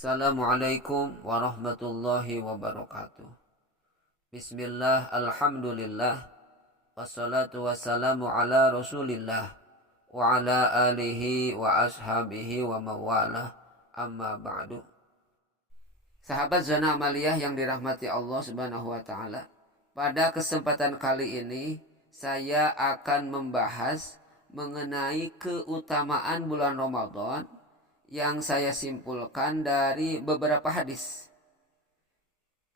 Assalamualaikum warahmatullahi wabarakatuh. Bismillah, alhamdulillah, wassalatu wassalamu ala rasulillah wa ala alihi wa ashabihi wa mawalah, amma ba'du. Sahabat zona amaliyah yang dirahmati Allah subhanahu wa ta'ala, pada kesempatan kali ini saya akan membahas mengenai keutamaan bulan Ramadan yang saya simpulkan dari beberapa hadis.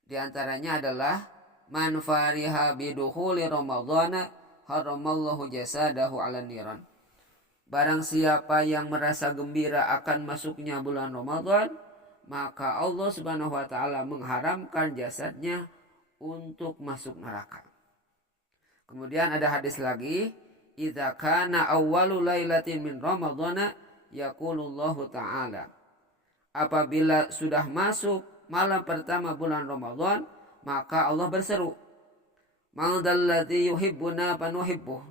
Di antaranya adalah man fariha bidukhuli ramadhana haramallahu jasadahu 'alan niran. Barang siapa yang merasa gembira akan masuknya bulan Ramadan, maka Allah Subhanahu wa taala mengharamkan jasadnya untuk masuk neraka. Kemudian ada hadis lagi, idza kana awwalu lailatin min ramadhana yaqulullahu ta'ala, apabila sudah masuk malam pertama bulan Ramadan, maka Allah berseru, man dzalladzi yuhibbuna fanuhibbuh,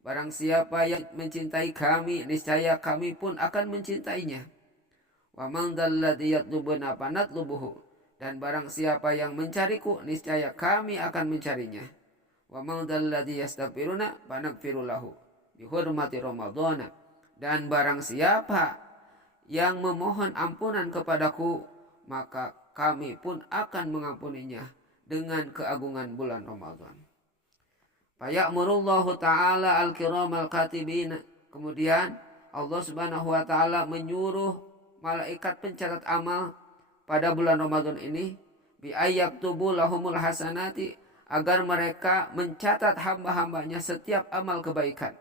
barang siapa yang mencintai kami, niscaya kami pun akan mencintainya. Wa man dzalladzi yatlubuna fanatlubuhu, dan barang siapa yang mencariku, niscaya kami akan mencarinya. Wa man dzalladzi yastaghfiruna fanaghfiru lahu bi hurmati ramadhana, dan barang siapa yang memohon ampunan kepadaku, maka kami pun akan mengampuninya dengan keagungan bulan Ramadan. Faya'murullahu ta'ala al-kiramal katibin. Kemudian Allah subhanahu wa ta'ala menyuruh malaikat pencatat amal pada bulan Ramadan ini, bi ayyaktubu lahumul hasanati, agar mereka mencatat hamba-hambanya setiap amal kebaikan.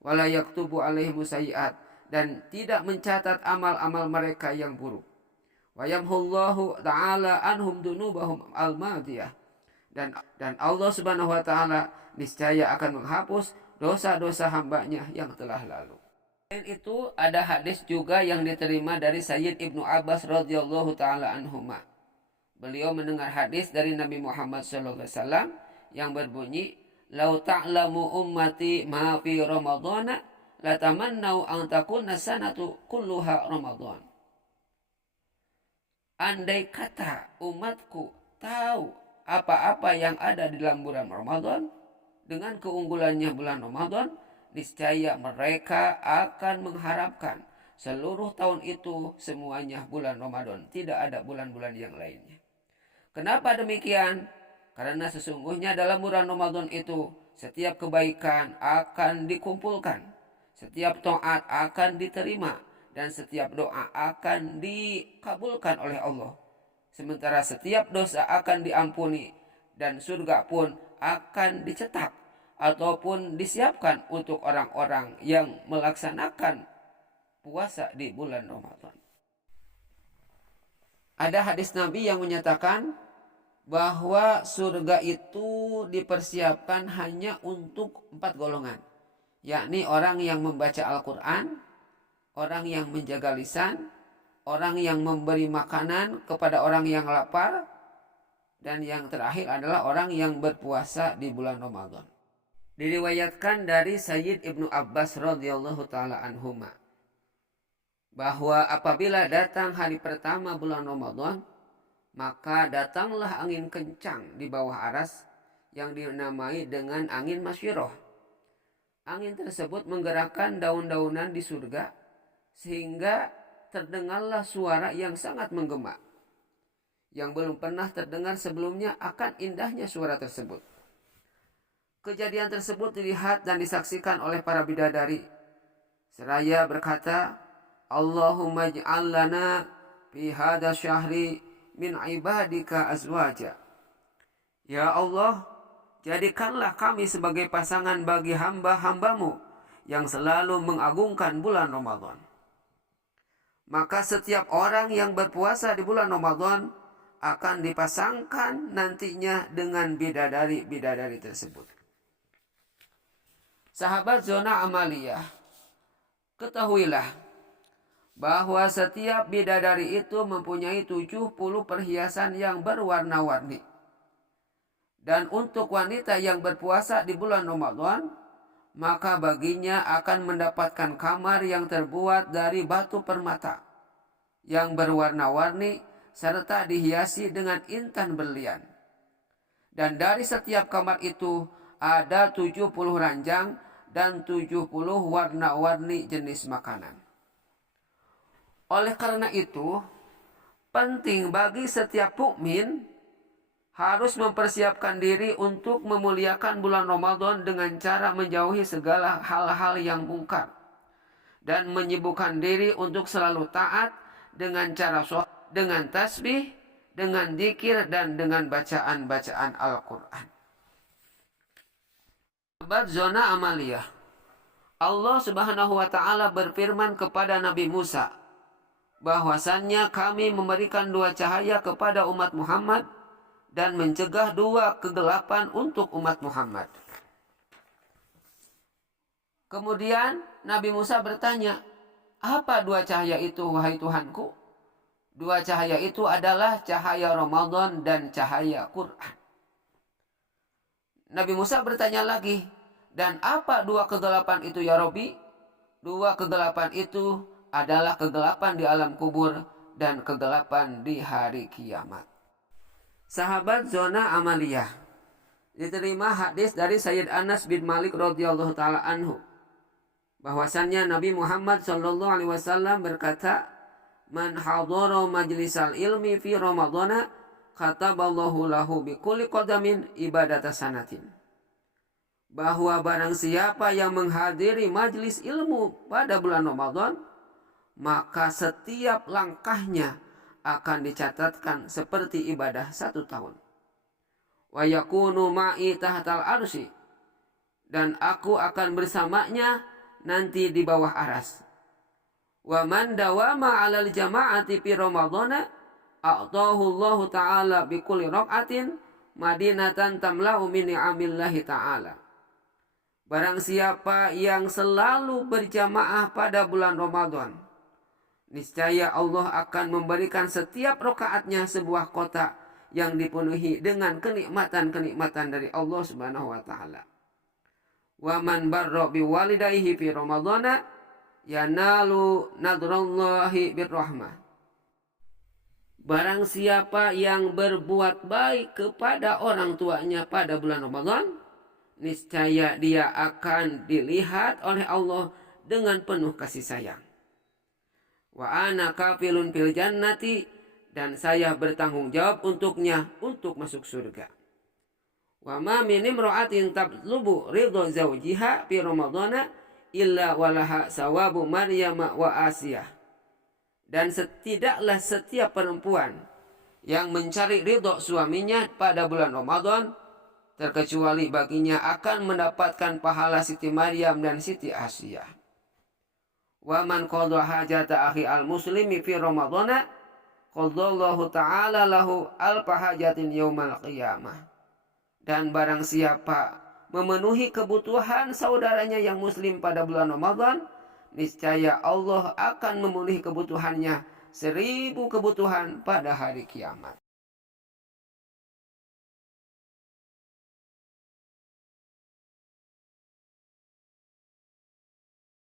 Wala yaktubu alaihim sayyi'at, dan tidak mencatat amal-amal mereka yang buruk. Wa yamhullahu ta'ala anhum dunubahum al-madiyah, dan Allah subhanahu wa ta'ala niscaya akan menghapus dosa-dosa hambanya yang telah lalu. Dan itu ada hadis juga yang diterima dari Sayyid Ibnu Abbas radhiyallahu ta'ala anhuma. Beliau mendengar hadis dari Nabi Muhammad SAW yang berbunyi, lau ta'lamu ummati ma fi ramadhana latamannau an takuna sanatu kulluha Ramadan. Andai kata umatku tahu apa-apa yang ada di dalam bulan Ramadan dengan keunggulannya bulan Ramadan, niscaya mereka akan mengharapkan seluruh tahun itu semuanya bulan Ramadan, tidak ada bulan-bulan yang lainnya. Kenapa demikian? Karena sesungguhnya dalam bulan Ramadan itu setiap kebaikan akan dikumpulkan, setiap taat akan diterima, dan setiap doa akan dikabulkan oleh Allah. Sementara setiap dosa akan diampuni, dan surga pun akan dicetak ataupun disiapkan untuk orang-orang yang melaksanakan puasa di bulan Ramadan. Ada hadis Nabi yang menyatakan bahwa surga itu dipersiapkan hanya untuk 4 golongan, yakni orang yang membaca Al-Quran, orang yang menjaga lisan, orang yang memberi makanan kepada orang yang lapar, dan yang terakhir adalah orang yang berpuasa di bulan Ramadan. Diriwayatkan dari Sayyid Ibnu Abbas radhiyallahu ta'ala anhuma bahwa apabila datang hari pertama bulan Ramadan, maka datanglah angin kencang di bawah aras yang dinamai dengan angin masyirah. Angin tersebut menggerakkan daun-daunan di surga sehingga terdengarlah suara yang sangat menggema, yang belum pernah terdengar sebelumnya akan indahnya suara tersebut. Kejadian tersebut dilihat dan disaksikan oleh para bidadari seraya berkata, Allahumma ij'al lana fi hadha syahri min ibadika azwaja. Ya Allah, jadikanlah kami sebagai pasangan bagi hamba-hambamu yang selalu mengagungkan bulan Ramadan. Maka setiap orang yang berpuasa di bulan Ramadan akan dipasangkan nantinya dengan bidadari-bidadari tersebut. Sahabat zona amaliyah, ketahuilah bahwa setiap bidadari itu mempunyai 70 perhiasan yang berwarna-warni. Dan untuk wanita yang berpuasa di bulan Ramadan, maka baginya akan mendapatkan kamar yang terbuat dari batu permata. yang berwarna-warni serta dihiasi dengan intan berlian. Dan dari setiap kamar itu ada 70 ranjang dan 70 warna-warni jenis makanan. Oleh karena itu, penting bagi setiap mukmin harus mempersiapkan diri untuk memuliakan bulan Ramadan dengan cara menjauhi segala hal-hal yang mungkar dan menyibukkan diri untuk selalu taat dengan cara sholat, dengan tasbih, dengan dzikir, dan dengan bacaan-bacaan Al-Quran. Sahabat zona amaliyah, Allah Subhanahu wa Ta'ala berfirman kepada Nabi Musa bahwasannya kami memberikan 2 cahaya kepada umat Muhammad dan mencegah 2 kegelapan untuk umat Muhammad. Kemudian Nabi Musa bertanya, apa 2 cahaya itu wahai Tuhanku? 2 cahaya itu adalah cahaya Ramadan dan cahaya Quran. Nabi Musa bertanya lagi, dan apa 2 kegelapan itu ya Rabbi? 2 kegelapan itu adalah kegelapan di alam kubur dan kegelapan di hari kiamat. Sahabat zona amaliyah, diterima hadis dari Sayyid Anas bin Malik radhiyallahu taala anhu bahwasannya Nabi Muhammad sallallahu alaihi wasallam berkata, "Man hadara majlisal ilmi fi ramadhana kataballahu lahu bi kulli qadamin ibadata sanatin." Bahwa barang siapa yang menghadiri majlis ilmu pada bulan Ramadan, maka setiap langkahnya akan dicatatkan seperti ibadah 1 tahun. Wa yakunu ma'i tahtal arsy, dan aku akan bersamanya nanti di bawah aras. Wa man dawama 'alal jama'ati fi ramadhana a'tahu Allah ta'ala bi kulli raq'atin madinatan tamla'u min ni'amillahi ta'ala. Barang siapa yang selalu berjamaah pada bulan Ramadan, niscaya Allah akan memberikan setiap rakaatnya sebuah kota yang dipenuhi dengan kenikmatan-kenikmatan dari Allah Subhanahu wa taala. Wa man barra bi walidayhi fi ramadhana yanalu nadrallahi birrahmah. Barang siapa yang berbuat baik kepada orang tuanya pada bulan Ramadan, niscaya dia akan dilihat oleh Allah dengan penuh kasih sayang. Wa ana kafilun fil jannati, dan saya bertanggung jawab untuknya untuk masuk surga. Wa ma min imra'atin tatlubu ridha zawjiha fi ramadhana illa walaha sawabu Maryam wa Asiyah. Dan tidaklah setiap perempuan yang mencari ridha suaminya pada bulan Ramadan terkecuali baginya akan mendapatkan pahala Siti Maryam dan Siti Asiyah. Wa man qadha hajata akhi al-muslimi fi ramadhana qadallahu ta'ala lahu alfa hajatin yaumal qiyamah. Dan barang siapa memenuhi kebutuhan saudaranya yang muslim pada bulan Ramadan, niscaya Allah akan memenuhi kebutuhannya 1000 kebutuhan pada hari kiamat.